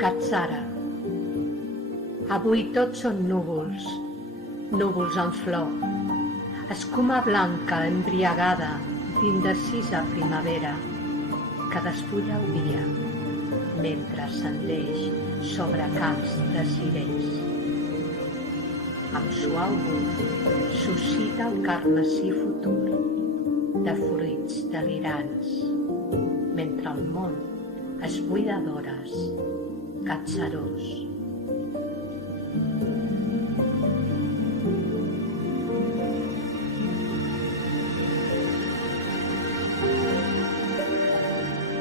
Catzara. Avui tots són núvols, núvols en flor, escuma blanca embriagada d'indecisa primavera que despulla el dia mentre s'endeix sobre camps de cireres. Amb suau buf suscita el carmesí futur de fruits delirants mentre el món es buida d'hores, catzarós.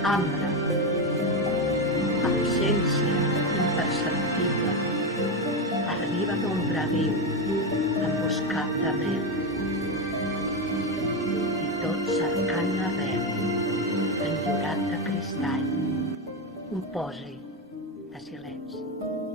Ambre, absència imperceptible, arriba d'ombra viu, emboscat de mel, i tot cercant l'arrel, enllorat de cristall, un pòsit de silenci.